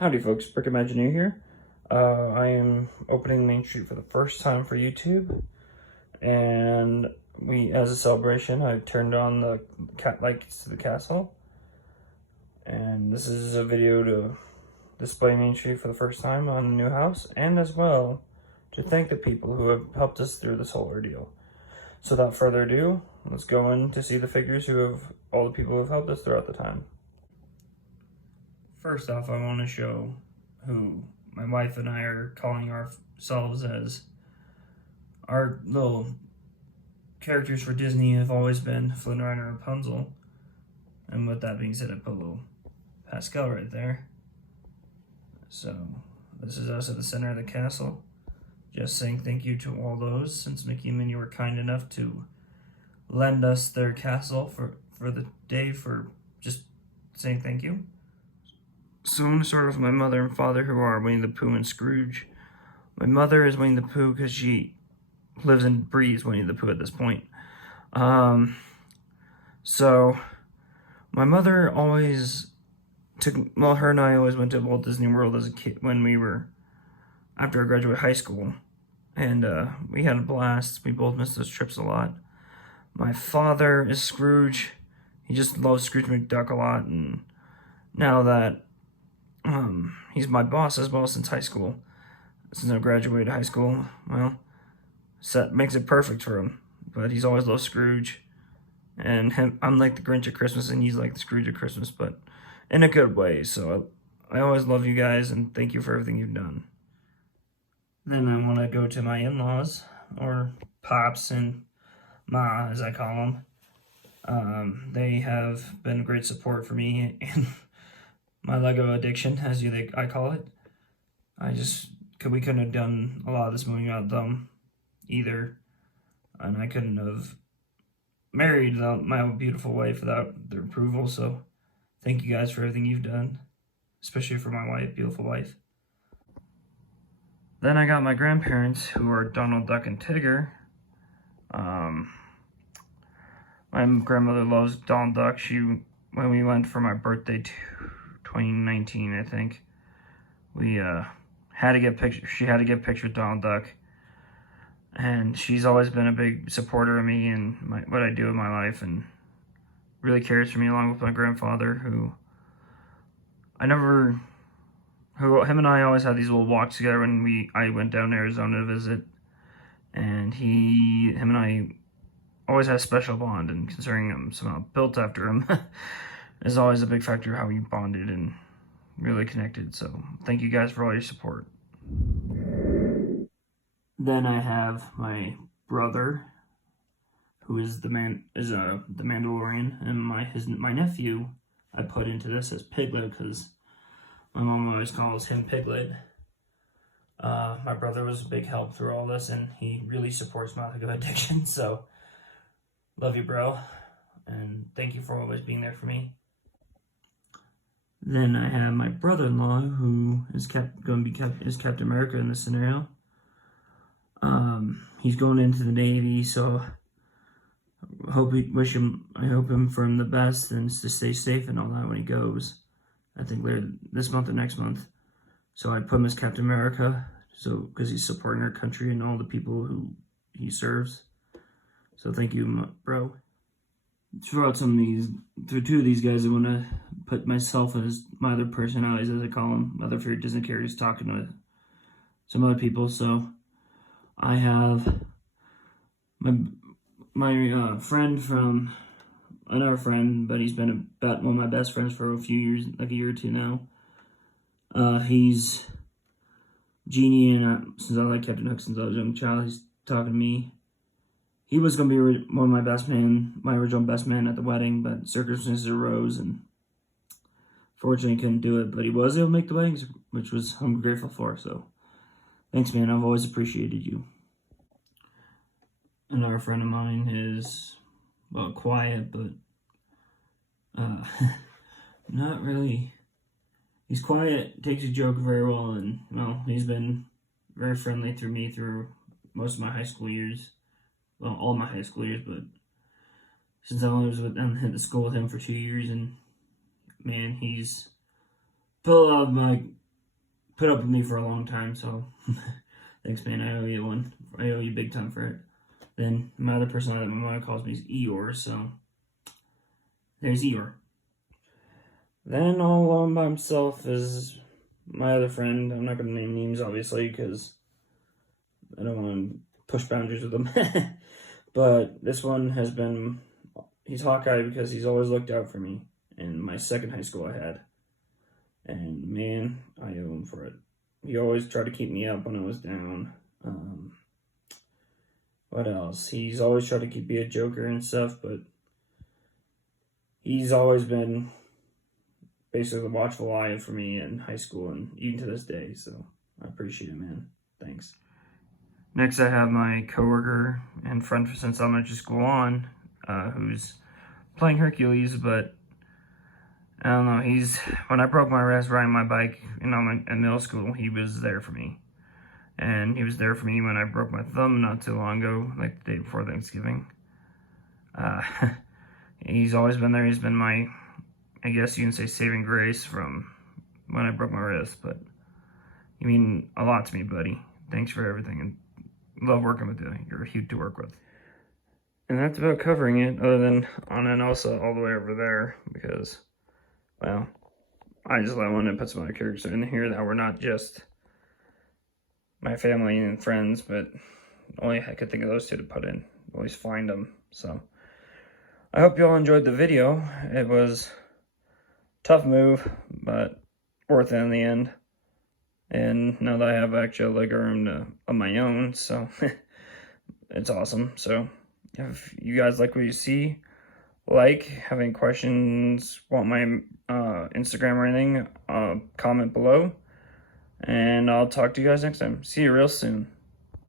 Howdy folks, Brick Imagineer here. I am opening Main Street for the first time for YouTube, and as a celebration, I turned on the cat lights to the castle, and this is a video to display Main Street for the first time on the new house, and as well to thank the people who have helped us through this whole ordeal. So without further ado, let's go in to see the figures all the people who have helped us throughout the time. First off, I want to show who my wife and I are calling ourselves as our little characters for Disney have always been Flynn Rider and Rapunzel. And with that being said, I put a little Pascal right there. So this is us at the center of the castle. Just saying thank you to all those, since Mickey and Minnie were kind enough to lend us their castle for the day, for just saying thank you. So I'm going to start off with my mother and father, who are Winnie the Pooh and Scrooge. My mother is Winnie the Pooh because she lives and breathes Winnie the Pooh at this point. So my mother always her and I always went to Walt Disney World as a kid after I graduated high school. And we had a blast. We both missed those trips a lot. My father is Scrooge. He just loves Scrooge McDuck a lot. And now that he's my boss as well since high school. Since I graduated high school, well, that makes it perfect for him. But he's always loved Scrooge. And I'm like the Grinch at Christmas, and he's like the Scrooge at Christmas, but in a good way. So I always love you guys, and thank you for everything you've done. Then I want to go to my in-laws, or Pops and Ma, as I call them. They have been great support for me and my Lego addiction, as I call it. We couldn't have done a lot of this moving without them either, and I couldn't have married my beautiful wife without their approval. So thank you guys for everything you've done, especially for my wife, beautiful wife. Then I got my grandparents, who are Donald Duck and Tigger. My grandmother loves Donald Duck. When we went for my birthday 2019, I think, we had to get pictures. She had to get pictures with Donald Duck, and she's always been a big supporter of me and what I do in my life, and really cares for me, along with my grandfather, him and I always had these little walks together when I went down to Arizona to visit, and him and I always had a special bond, and considering I'm somehow built after him, is always a big factor of how we bonded and really connected. So thank you guys for all your support. Then I have my brother, who is the Mandalorian, and my nephew I put into this as Piglet because my mom always calls him Piglet. My brother was a big help through all this, and he really supports my Lego addiction. So love you, bro, and thank you for always being there for me. Then I have my brother-in-law, who is Captain America in this scenario. He's going into the Navy, so I hope for him the best and to stay safe and all that when he goes. I think later this month or next month. So I put him as Captain America, because he's supporting our country and all the people who he serves. So thank you, bro. Throughout two of these guys, I want to put myself as my other personalities, as I call them, other favorite Disney characters, talking to some other people. So I have my friend from another friend, but he's been about one of my best friends for a few years, like a year or two now. He's Genie, and since I like Captain Hook since I was a young child, he's talking to me. He was going to be one of my original best man at the wedding, but circumstances arose, and fortunately couldn't do it. But he was able to make the weddings, which I'm grateful for. So thanks, man. I've always appreciated you. Another friend of mine is, well, quiet, but not really. He's quiet, takes a joke very well, and, well, he's been very friendly through most of my high school years. Well, all my high school years, but since I was at the school with him for 2 years, and man, he's put a lot of my put up with me for a long time, so thanks, man. I owe you one. I owe you big time for it. Then my other person that my mom calls me is Eeyore, so there's Eeyore. Then all alone by himself is my other friend. I'm not going to name names, obviously, because I don't want to push boundaries with him. But this one has been, he's Hawkeye because he's always looked out for me in my second high school I had. And man, I owe him for it. He always tried to keep me up when I was down. What else? He's always tried to keep me a joker and stuff, but he's always been basically the watchful eye for me in high school and even to this day, so I appreciate it, man. Thanks. Next, I have my coworker and friend since elementary school on, who's playing Hercules, but I don't know, when I broke my wrist riding my bike in middle school, he was there for me. And he was there for me when I broke my thumb not too long ago, like the day before Thanksgiving. He's always been there. He's been my, I guess you can say, saving grace from when I broke my wrist. But you mean a lot to me, buddy. Thanks for everything, and love working with you. You're a hoot to work with. And that's about covering it, other than on and also all the way over there, because, well, I wanted to put some other characters in here that were not just my family and friends, but only I could think of those two to put in. Always find them. So I hope you all enjoyed the video. It was a tough move, but worth it in the end. And now that I have actually a leg room of my own, so it's awesome. So if you guys like what you see, have any questions, want my Instagram or anything, comment below. And I'll talk to you guys next time. See you real soon.